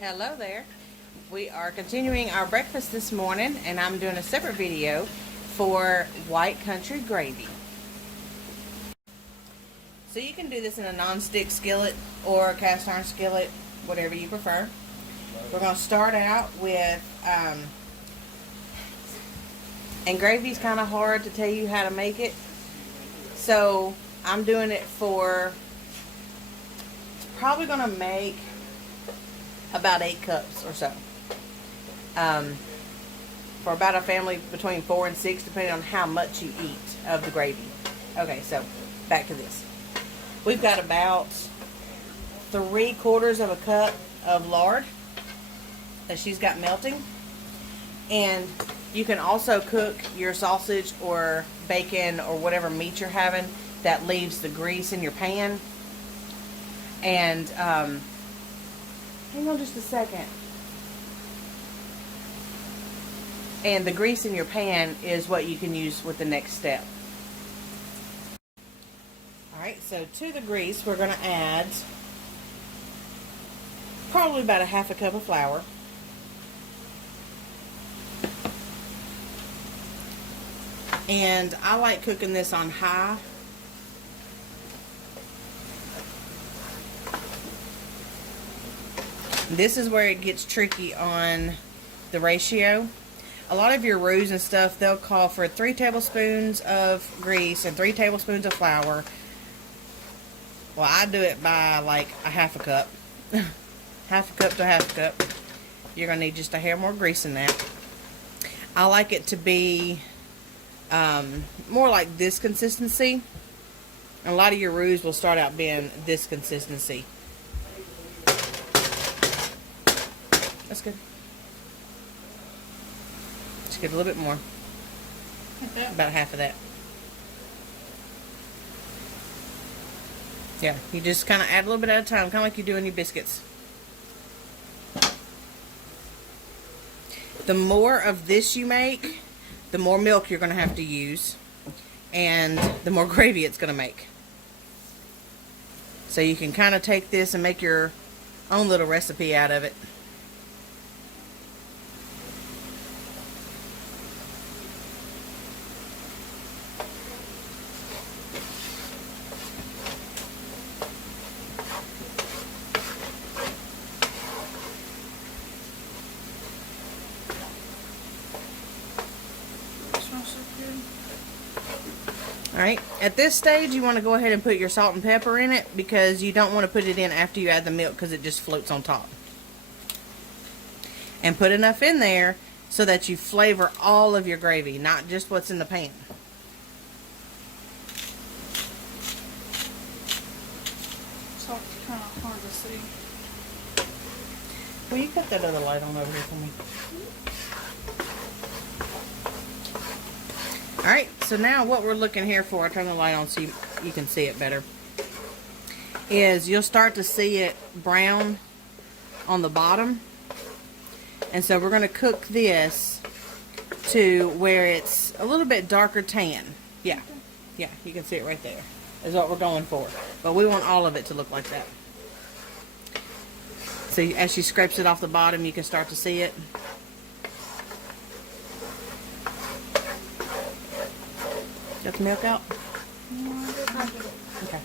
Hello there. We are continuing our breakfast this morning, and I'm doing a separate video for white country gravy. So you can do this in a non-stick skillet or a cast iron skillet, whatever you prefer. We're going to start out with, and gravy's kind of hard to tell you how to make it. So I'm doing it for, probably going to make about 8 cups or so. For about a family between 4 and 6, depending on how much you eat of the gravy. Okay, so back to this. We've got about 3/4 of a cup of lard that she's got melting. And you can also cook your sausage or bacon or whatever meat you're having that leaves the grease in your pan. And hang on just a second. And the grease in your pan is what you can use with the next step. Alright, so to the grease we're going to add probably about a 1/2 cup of flour. And I like cooking this on high. This is where it gets tricky on the ratio. A lot of your roux and stuff, they'll call for 3 tablespoons of grease and 3 tablespoons of flour. Well, I do it by like a 1/2 cup. 1/2 cup to 1/2 cup. You're going to need just a hair more grease in that. I like it to be more like this consistency. A lot of your roux will start out being this consistency. That's good. Just get a little bit more. About 1/2 of that. Yeah, you just kind of add a little bit at a time, kind of like you do in your biscuits. The more of this you make, the more milk you're going to have to use, and the more gravy it's going to make. So you can kind of take this and make your own little recipe out of it. Alright, at this stage you want to go ahead and put your salt and pepper in it, because you don't want to put it in after you add the milk because it just floats on top. And put enough in there so that you flavor all of your gravy, not just what's in the pan. Salt's kind of hard to see. Will you cut that other light on over here for me? Alright, so now what we're looking here for, I'll turn the light on so you can see it better, is you'll start to see it brown on the bottom. And so we're going to cook this to where it's a little bit darker tan. Yeah, you can see it right there. Is what we're going for. But we want all of it to look like that. So as she scrapes it off the bottom, you can start to see it. Got the milk out? Okay.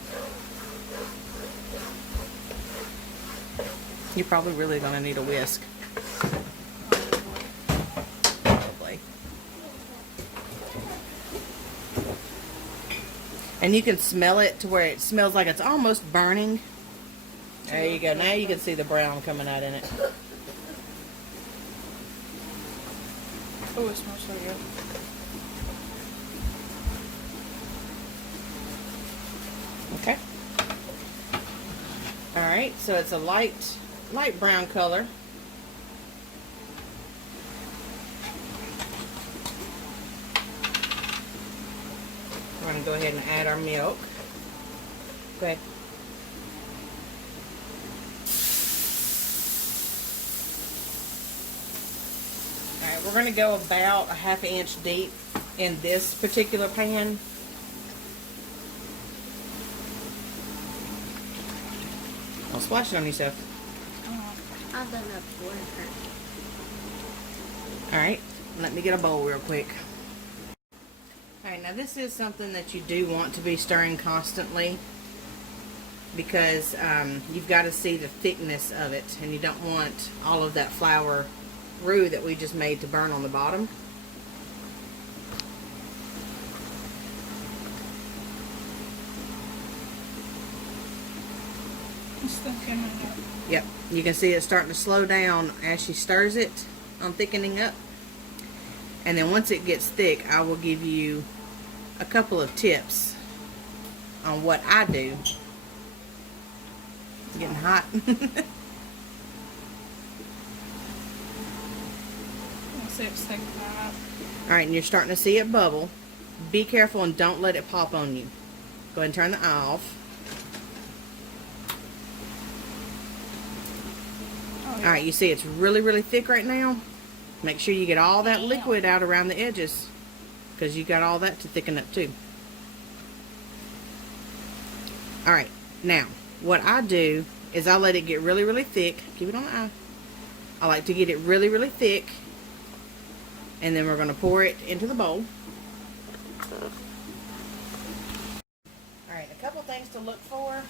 You're probably really going to need a whisk. Probably. And you can smell it to where it smells like it's almost burning. There you go. Now you can see the brown coming out in it. Oh, it smells so good. Okay. Alright, so it's a light brown color. We're going to go ahead and add our milk. Go ahead. Alright, we're going to go about a 1/2 inch deep in this particular pan. Don't splash it on yourself. I have done a pour her. Alright, let me get a bowl real quick. Alright, now this is something that you do want to be stirring constantly because you've got to see the thickness of it, and you don't want all of that flour roux that we just made to burn on the bottom. It's thickening up. Yep, you can see it starting to slow down as she stirs it on thickening up. And then once it gets thick, I will give you a couple of tips on what I do. It's getting hot. I see it's thickening up. Alright, and you're starting to see it bubble. Be careful and don't let it pop on you. Go ahead and turn the eye off. Oh, yeah. Alright, you see it's really, really thick right now. Make sure you get all that Yeah. liquid out around the edges, because you got all that to thicken up too. Alright, now, what I do is I let it get really, really thick. Keep it on the eye. I like to get it really, really thick. And then we're going to pour it into the bowl. Alright, a couple things to look for.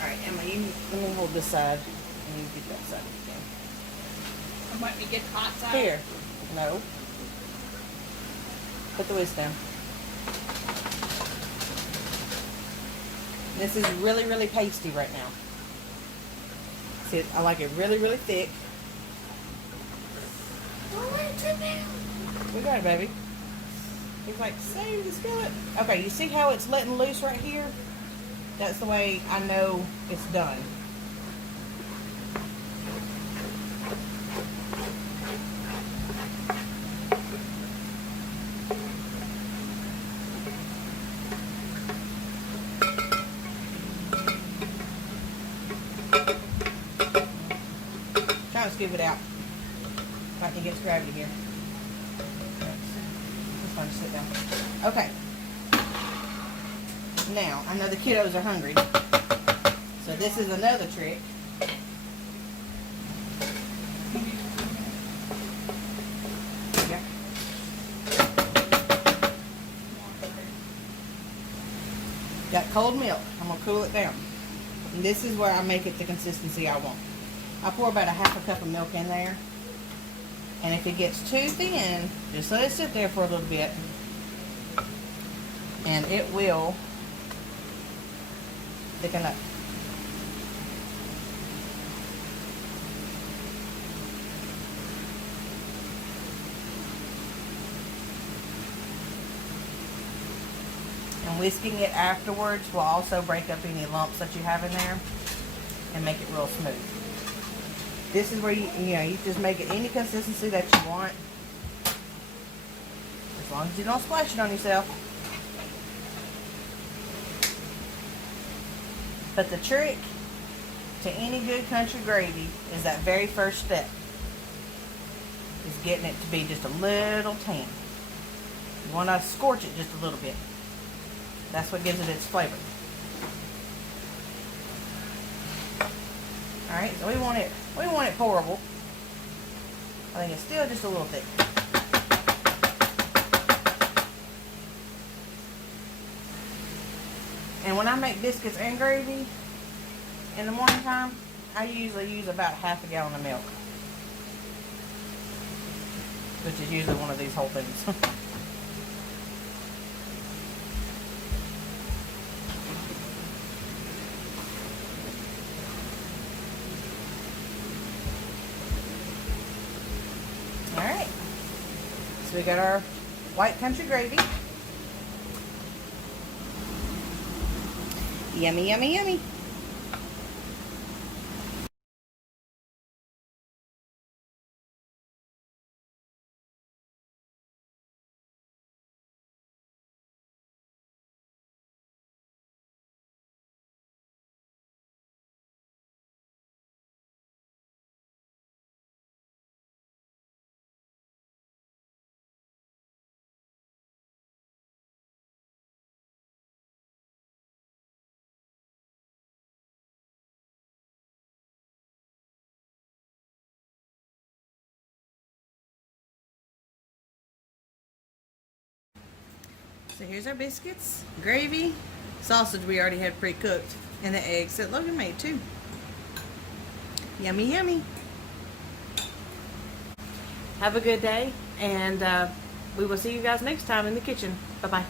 Alright, Emma, let me hold this side. And you get that side again. Might be good hot side. Here. No. Put the whisk down. This is really, really pasty right now. See, I like it really, really thick. Don't let it drip down. We got it, baby. He's like, save the skillet. Okay, you see how it's letting loose right here? That's the way I know it's done. Trying to scoop it out. Fighting against gravity here. It's fine to sit down. Okay. Now, I know the kiddos are hungry. So this is another trick. Yeah. Got cold milk. I'm going to cool it down. And this is where I make it the consistency I want. I pour about a half a cup of milk in there. And if it gets too thin, just let it sit there for a little bit. And it will thicken up. And whisking it afterwards will also break up any lumps that you have in there and make it real smooth. This is where you just make it any consistency that you want. As long as you don't splash it on yourself. But the trick to any good country gravy is that very first step. Is getting it to be just a little tan. You want to scorch it just a little bit. That's what gives it its flavor. Alright, so we want it pourable. I think it's still just a little thick. And when I make biscuits and gravy in the morning time, I usually use about half a gallon of milk. Which is usually one of these whole things. Alright, so we got our white country gravy. Yummy, yummy, yummy. So here's our biscuits, gravy, sausage we already had pre-cooked, and the eggs that Logan made too. Yummy, yummy. Have a good day, and we will see you guys next time in the kitchen. Bye-bye.